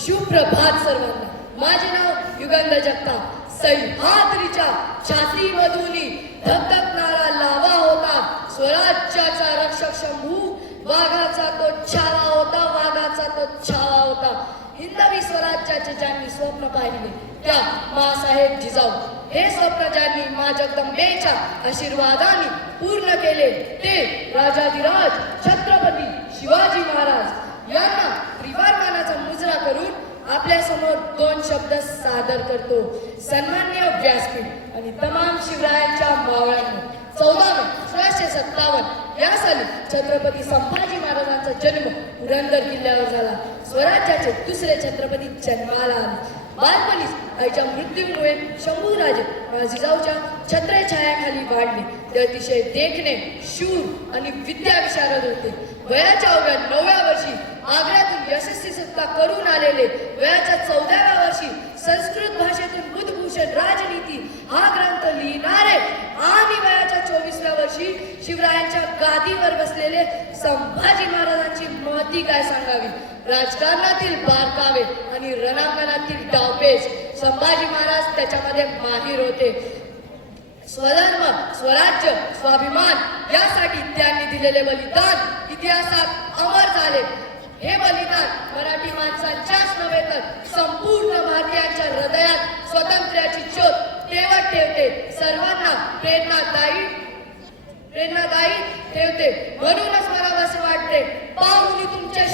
सुप्रभात सर्वांना. माझे नाव युगंध जगताप. सह्याद्रीच्या छातीमधून धगधगणारा लावा होता. स्वराज्याचा रक्षक शंभू, वाघाचा तो छावा होता, वाघाचा तो छावा होता. हिंदवी स्वराज्याचे ज्यांनी स्वप्न पाहिले त्या मासाहेब जिजाऊ. हे स्वप्न ज्यांनी मा जगदंबेच्या आशीर्वादाने पूर्ण केले ते राजाधिराज छत्रपती शिवाजी महाराज यांना त्रिवार मानाचा मुजरा करून आपल्या समोर दोन शब्द सादर करतो. सन्मान्य व्यासपीठ आणि तमाम शिवरायांच्या मावळ्यांना 14 मे 1657 या साली छत्रपती संभाजी महाराजांचा जन्म पुरंदर किल्ल्यावर झाला. स्वराज्याचे दुसरे छत्रपती जन्माला आले. बालपणीच आईच्या मृत्यूमुळे शंभूराजे जिजाऊच्या छत्रछायाखाली वाढले. ते अतिशय देखणे, शूर आणि विद्याविशारद होते. वयाच्या अवघ्या 9व्या वर्षी आग्र्यातून यशस्वी सुटका करून आलेले, वयाच्या 14व्या वर्षी संस्कृत भाषेतून बुधभूषण राजनीती हा ग्रंथ लिहिणारे आणि वयाच्या 24व्या वर्षी शिवरायांच्या गादीवर बसलेले संभाजी महाराजांची महती काय सांगावी. राजकारणातील बारकावे आणि रणांगणातील डावपेच संभाजी महाराज त्याच्यामध्ये माहीर होते. स्वधर्म, स्वराज्य, स्वाभिमान यासाठी त्यांनी दिलेले बलिदान इतिहासात अमर झाले. हे बलिदान मराठी माणसांच्याच नव्हे तर संपूर्ण भारतीयांच्या हृदयात स्वातंत्र्याची ज्योत तेवत ठेवते. सर्वांना प्रेरणादायी ठेवते. म्हणूनच मला असे वाटते, पाहुणी तुमचे